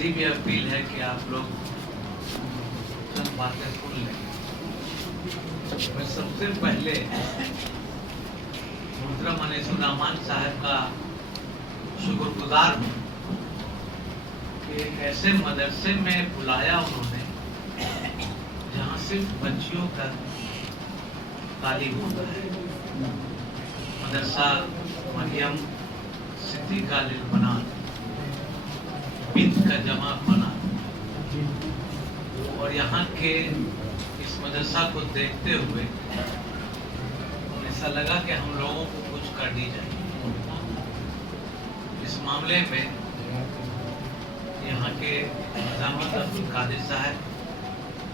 मेरी भी अपील है कि आप लोग चंद बातें सुन लें। मैं सबसे पहले मोहतरम अनीसुर्रहमान साहब का शुक्रगुजार हूँ कि एक ऐसे मदरसे में बुलाया उन्होंने जहाँ सिर्फ बच्चियों का तालीम होता है। मदरसा मरियम सिद्दीका लिल बनात बिन्त का जमा बना, और यहाँ के इस मदरसा को देखते हुए ऐसा लगा कि हम लोगों को कुछ कर दी जाए। इस मामले में यहाँ के निजामत अब्दुल कादिर साहब,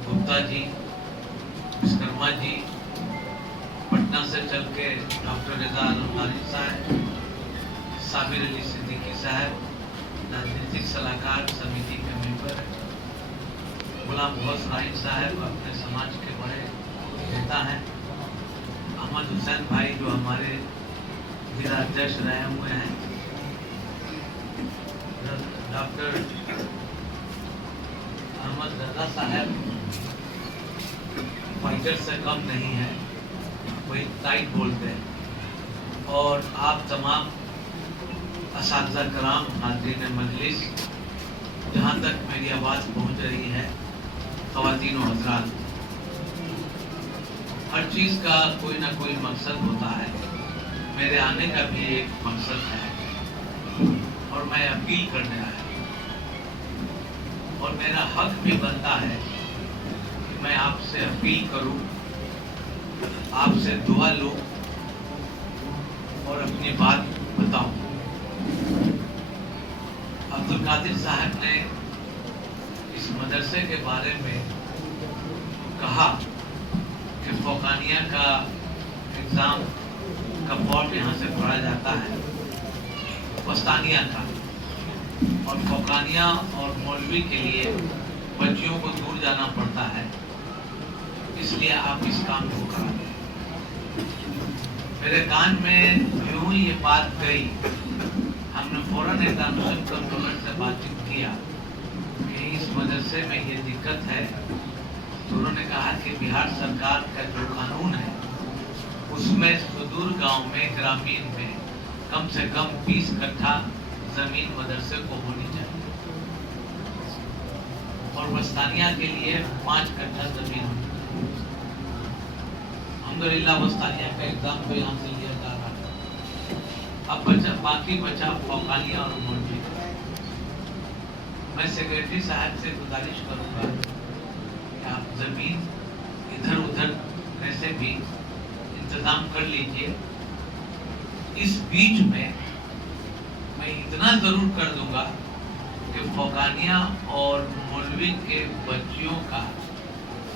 गुप्ता जी, विश्वकर्मा जी, पटना से चल के डॉक्टर रिजा अलंसारी साहब, साबिर अली सिद्दीकी साहब, राजनीतिक सलाहकार समिति के मेंबर हैं, गुलाम गौस राइन साहब अपने समाज के बड़े नेता हैं, अहमद हुसैन भाई जो हमारे जिला अध्यक्ष रहे हुए हैं, डॉक्टर अहमद रजा साहब फाइटर से कम नहीं है, वही टाइट बोलते हैं, और आप तमाम असातिज़ा कराम, हाज़रीन मजलिस, जहाँ तक मेरी आवाज़ पहुँच रही है, ख़वातीन और हज़रात, हर चीज़ का कोई ना कोई मकसद होता है। मेरे आने का भी एक मकसद है और मैं अपील करने आया हूँ, और मेरा हक भी बनता है कि मैं आपसे अपील करूँ, आपसे दुआ लूँ और अपनी बात बताऊँ। अब्दुल कादिर साहब ने इस मदरसे के बारे में कहा कि फौकानिया का एग्ज़ाम का बोर्ड यहाँ से पढ़ा जाता है, वस्तानिया का, और फौकानिया और मौलवी के लिए बच्चियों को दूर जाना पड़ता है, इसलिए आप इस काम को करा दें। मेरे कान में यूं ही ये बात गई, हमने फौरन एग्जामिनेशन कंट्रोलर से बातचीत किया कि इस मदरसे में ये दिक्कत है, तो उन्होंने कहा कि बिहार सरकार का जो कानून है उसमें सुदूर गांव में, ग्रामीण में कम से कम 20 कट्ठा जमीन मदरसे को होनी चाहिए, और वस्तानिया के लिए 5 कट्ठा जमीन होनी चाहिए। अल्हम्दुलिल्लाह वस्तानिया का एग्जाम तो यहाँ से लिया जा रहा है, अब बाकी बचा फौकानिया और मौलवी। मैं सेक्रेटरी साहब से गुजारिश करूंगा कि आप जमीन इधर उधर कैसे भी इंतजाम कर लीजिए। इस बीच में मैं इतना जरूर कर दूंगा कि फौकानिया और मौलवी के बच्चियों का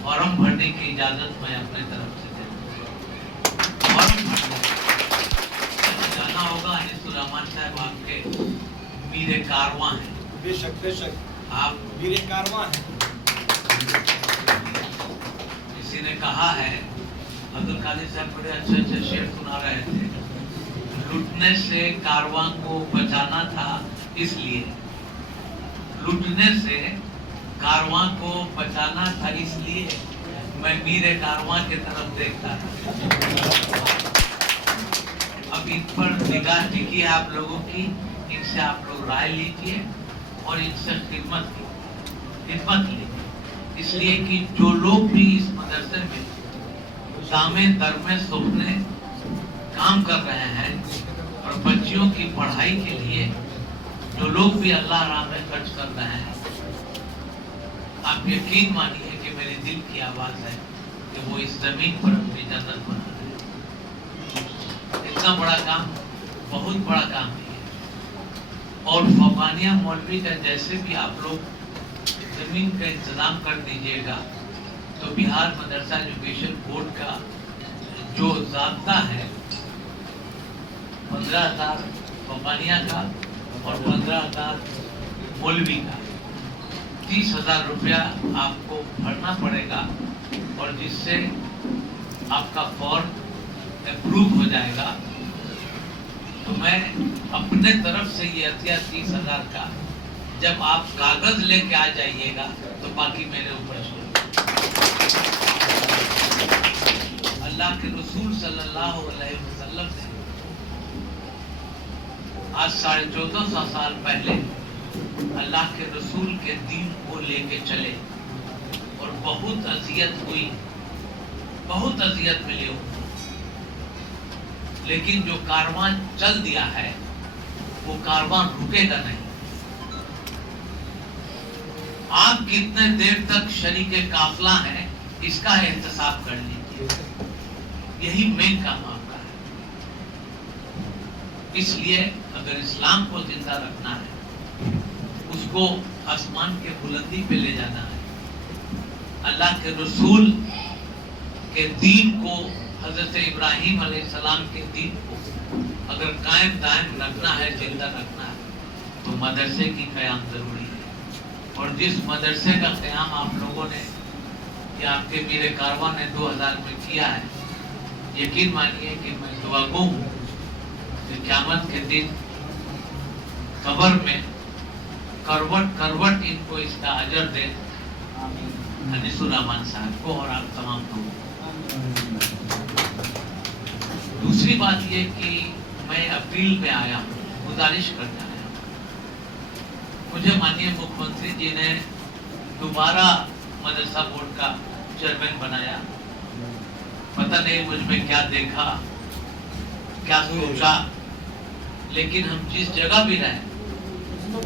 फॉर्म भरने की इजाजत मैं अपने तरफ से दे दूंगा। फॉर्म भरने जाना होगा। अनीसुर्रहमान साहब आपके मीरे कारवां हैं। बेशक बेशक आप मीरे कारवां हैं। किसी ने कहा है, अब्दुल कादिर साहब बड़े अच्छे शेर सुना रहे थे, लूटने से कारवां को बचाना था, इसलिए लूटने से कारवां को बचाना था, इसलिए मैं मीरे कारवां की तरफ देखता था। अब इन पर निगाह टिकी है आप लोगों की, इनसे आप लोग राय लीजिए और इनसे खिदमत लीजिए, इसलिए कि जो लोग भी इस मदरसे में दामे दरमे सुपने काम कर रहे हैं और बच्चियों की पढ़ाई के लिए जो लोग भी अल्लाह राह में खर्च कर रहे हैं, आप यकीन मानिए कि मेरे दिल की आवाज है कि वो इस जमीन पर अपनी जन्नत बना रहे हैं। इतना बड़ा काम, बहुत बड़ा काम है। और फौकानिया मौलवी का जैसे भी आप लोग जमीन का इंतजाम कर दीजिएगा, तो बिहार मदरसा एजुकेशन बोर्ड का जो ज़ाब्ता है 15,000 फौकानिया का और 15,000 मौलवी का, 30,000 रुपया आपको भरना पड़ेगा, और जिससे आपका फॉर्म अप्रूव हो जाएगा। तो मैं अपने तरफ से ये अतिया 30,000 का جب آپ کاغذ لے کے آ جائیے گا تو باقی میرے اوپر چھوڑ اللہ کے رسول صلی اللہ علیہ وسلم نے آج 1450 سال پہلے اللہ کے رسول کے دین کو لے کے چلے اور بہت اذیت ہوئی، بہت اذیت ملی ہو، لیکن جو کارواں چل دیا ہے وہ کارواں رکے گا نہیں۔ آپ کتنے دیر تک شریک قافلہ ہیں اس کا احتساب کر لیجیے، یہی مین کام آپ کا ہے۔ اس لیے اگر اسلام کو زندہ رکھنا ہے، اس کو آسمان کے بلندی پہ لے جانا ہے، اللہ کے رسول کے دین کو، حضرت ابراہیم علیہ السلام کے دین کو اگر قائم دائم رکھنا ہے، زندہ رکھنا ہے، تو مدرسے کی قیام ضروری ہے۔ اور جس مدرسے کا قیام آپ لوگوں نے یا آپ کے میرے کارواں نے 2000 میں کیا ہے، یقین مانیے کہ میں دعا گو ہوں کہ قیامت کے دن قبر میں کروٹ کروٹ ان کو اس کا اجر دے، انیس الرحمان صاحب کو اور آپ تمام لوگوں کو۔ دوسری بات یہ کہ میں اپیل میں آیا ہوں، گزارش کرنے آیا ہوں، مجھے مانیے مکھ منتری جی نے دوبارہ مدرسہ بورڈ کا چیئرمین بنایا، پتہ نہیں مجھ میں کیا دیکھا، کیا سوچا، لیکن ہم جس جگہ بھی رہیں